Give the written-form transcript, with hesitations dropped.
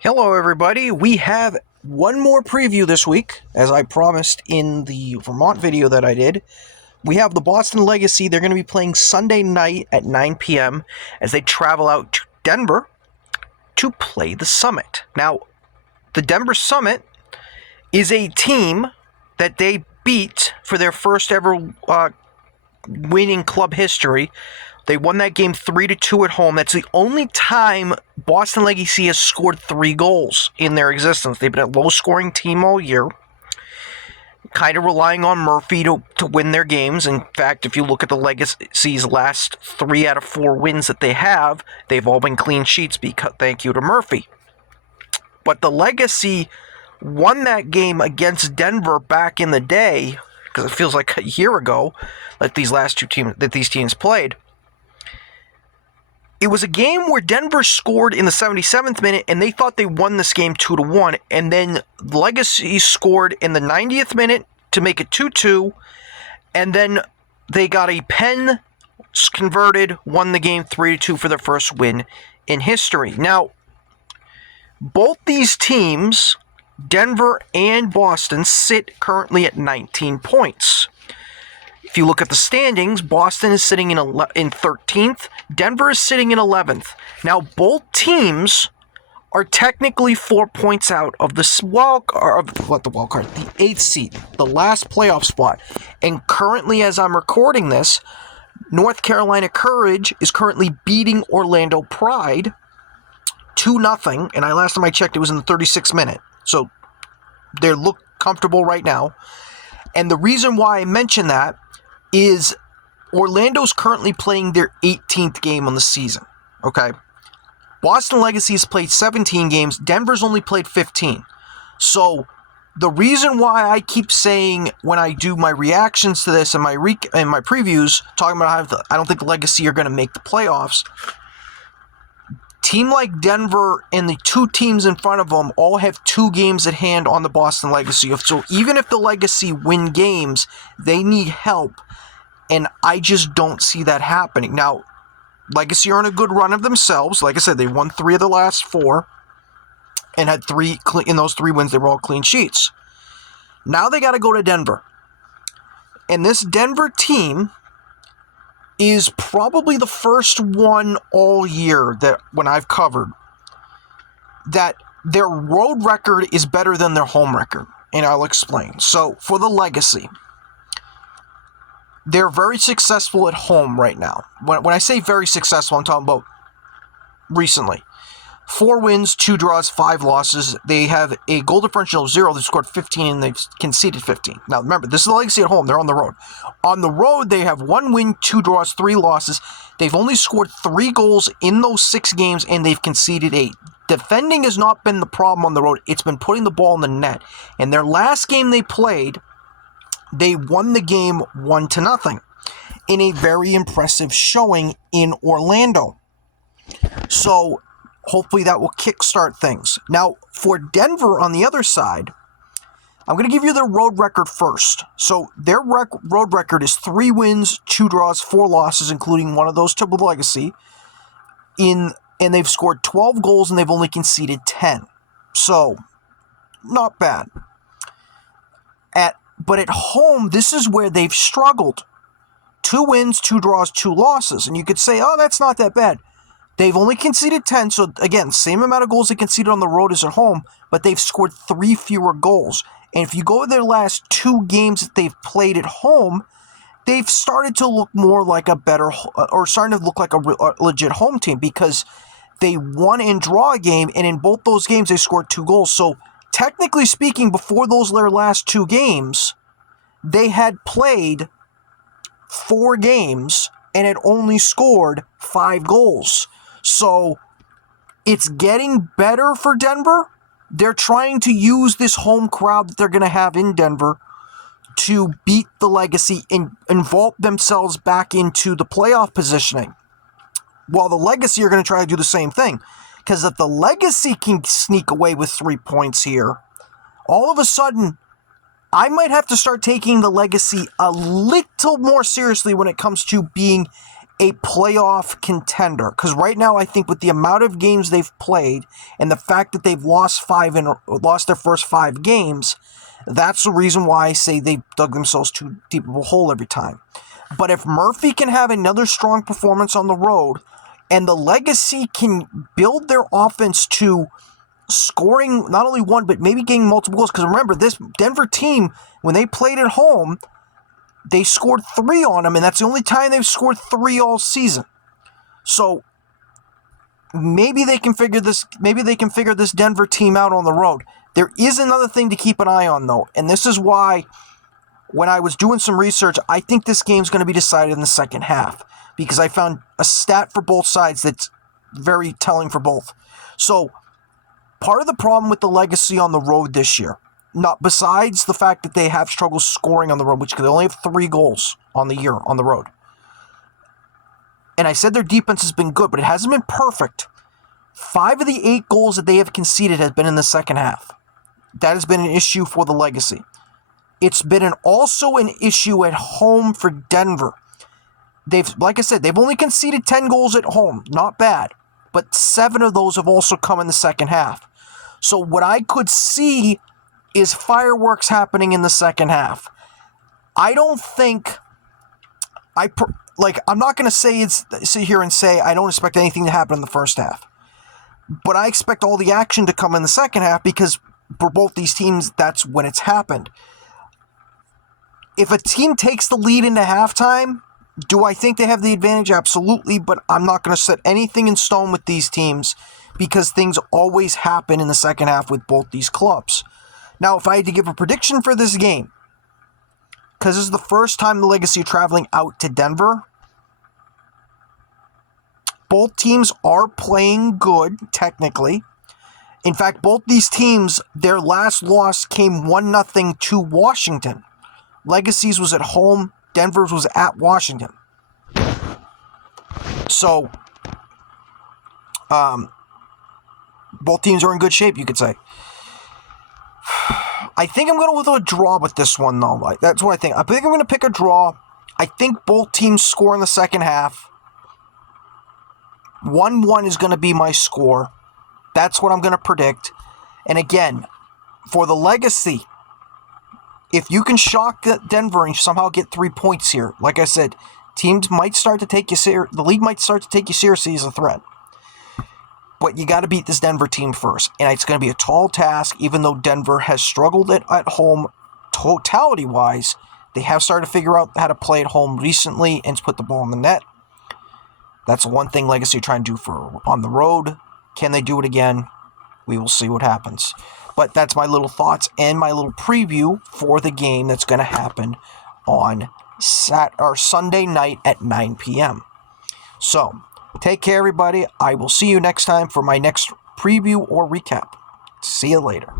Hello, everybody. We have one more preview this week, as I promised in the Vermont video that I did. We have the Boston Legacy. They're going to be playing Sunday night at 9 p.m. as they travel out to Denver to play the Summit. Now, the Denver Summit is a team that they beat for their first ever win in club history. They won that game 3-2 at home. That's the only time Boston Legacy has scored 3 goals in their existence. They've been a low-scoring team all year, kind of relying on Murphy to win their games. In fact, if you look at the Legacy's last 3 out of 4 wins that they have, they've all been clean sheets because thank you to Murphy. But the Legacy won that game against Denver back in the day, because it feels like a year ago that these teams played. It was a game where Denver scored in the 77th minute, and they thought they won this game 2-1. And then Legacy scored in the 90th minute to make it 2-2. And then they got a pen converted, won the game 3-2 for their first win in history. Now, both these teams, Denver and Boston, sit currently at 19 points. If you look at the standings, Boston is sitting in 13th. Denver is sitting in 11th. Now, both teams are technically 4 points out of the 8th seed, the last playoff spot. And currently, as I'm recording this, North Carolina Courage is currently beating Orlando Pride 2-0. And last time I checked, it was in the 36th minute. So they look comfortable right now. And the reason why I mention that is Orlando's currently playing their 18th game on the season, okay? Boston Legacy has played 17 games. Denver's only played 15. So the reason why I keep saying when I do my reactions to this and my previews, talking about how I don't think Legacy are going to make the playoffs, team like Denver and the 2 teams in front of them all have 2 games at hand on the Boston Legacy. So even if the Legacy win games, they need help. And I just don't see that happening. Now, Legacy are on a good run of themselves. Like I said, they won 3 of the last 4 and had 3 in those 3 wins. They were all clean sheets. Now they got to go to Denver. And this Denver team is probably the first one all year that when I've covered that their road record is better than their home record. And I'll explain. So for the Legacy, they're very successful at home right now. When I say very successful, I'm talking about recently. 4 wins, 2 draws, 5 losses. They have a goal differential of 0. They've scored 15 and they've conceded 15. Now, remember, this is the Legacy at home. They're on the road. On the road, they have 1 win, 2 draws, 3 losses. They've only scored 3 goals in those 6 games and they've conceded 8. Defending has not been the problem on the road. It's been putting the ball in the net. And their last game they played, they won the game 1-0 in a very impressive showing in Orlando. So hopefully that will kickstart things. Now, for Denver on the other side, I'm going to give you their road record first. So their road record is 3 wins, 2 draws, 4 losses, including one of those to the Legacy. And they've scored 12 goals and they've only conceded 10. So, not bad. But at home, this is where they've struggled. 2 wins, 2 draws, 2 losses. And you could say, oh, that's not that bad. They've only conceded 10, so again, same amount of goals they conceded on the road as at home, but they've scored 3 fewer goals. And if you go to their last 2 games that they've played at home, they've started to look more like starting to look like a legit home team because they won and draw a game, and in both those games they scored 2 goals. So technically speaking, before their last 2 games, they had played 4 games and had only scored 5 goals. So it's getting better for Denver. They're trying to use this home crowd that they're going to have in Denver to beat the Legacy and vault themselves back into the playoff positioning. While the Legacy are going to try to do the same thing. Because if the Legacy can sneak away with 3 points here, all of a sudden, I might have to start taking the Legacy a little more seriously when it comes to being a playoff contender. Because right now, I think with the amount of games they've played and the fact that they've lost their first 5 games, that's the reason why I say they've dug themselves too deep of a hole every time. But if Murphy can have another strong performance on the road, and the Legacy can build their offense to scoring not only one, but maybe getting multiple goals. Because remember, this Denver team, when they played at home, they scored 3 on them, and that's the only time they've scored 3 all season. So maybe they can figure this. Maybe they can figure this Denver team out on the road. There is another thing to keep an eye on, though, and this is why, when I was doing some research, I think this game's going to be decided in the second half, because I found a stat for both sides that's very telling for both. So part of the problem with the Legacy on the road this year, not besides the fact that they have struggled scoring on the road, which they only have 3 goals on the year on the road. And I said their defense has been good, but it hasn't been perfect. 5 of the 8 goals that they have conceded have been in the second half. That has been an issue for the Legacy. It's been also an issue at home for Denver. Like I said, they've only conceded 10 goals at home. Not bad. But 7 of those have also come in the second half. So what I could see is fireworks happening in the second half. I don't think... I'm not going to sit here and say I don't expect anything to happen in the first half. But I expect all the action to come in the second half, because for both these teams, that's when it's happened. If a team takes the lead into halftime, do I think they have the advantage? Absolutely, but I'm not going to set anything in stone with these teams, because things always happen in the second half with both these clubs. Now, if I had to give a prediction for this game, because this is the first time the Legacy are traveling out to Denver, both teams are playing good, technically. In fact, both these teams, their last loss came 1-0 to Washington. Legacy's was at home, Denver's was at Washington. So, both teams are in good shape, you could say. I think I'm going to go with a draw with this one, though. That's what I think. I think I'm going to pick a draw. I think both teams score in the second half. 1-1 is going to be my score. That's what I'm going to predict. And again, for the Legacy, if you can shock Denver and somehow get 3 points here, like I said, teams might start to take you the league might start to take you seriously as a threat. But you got to beat this Denver team first. And it's going to be a tall task, even though Denver has struggled at home totality-wise. They have started to figure out how to play at home recently and to put the ball in the net. That's one thing Legacy are trying to do for on the road. Can they do it again? We will see what happens. But that's my little thoughts and my little preview for the game that's going to happen on Sunday night at 9 p.m. So, take care, everybody. I will see you next time for my next preview or recap. See you later.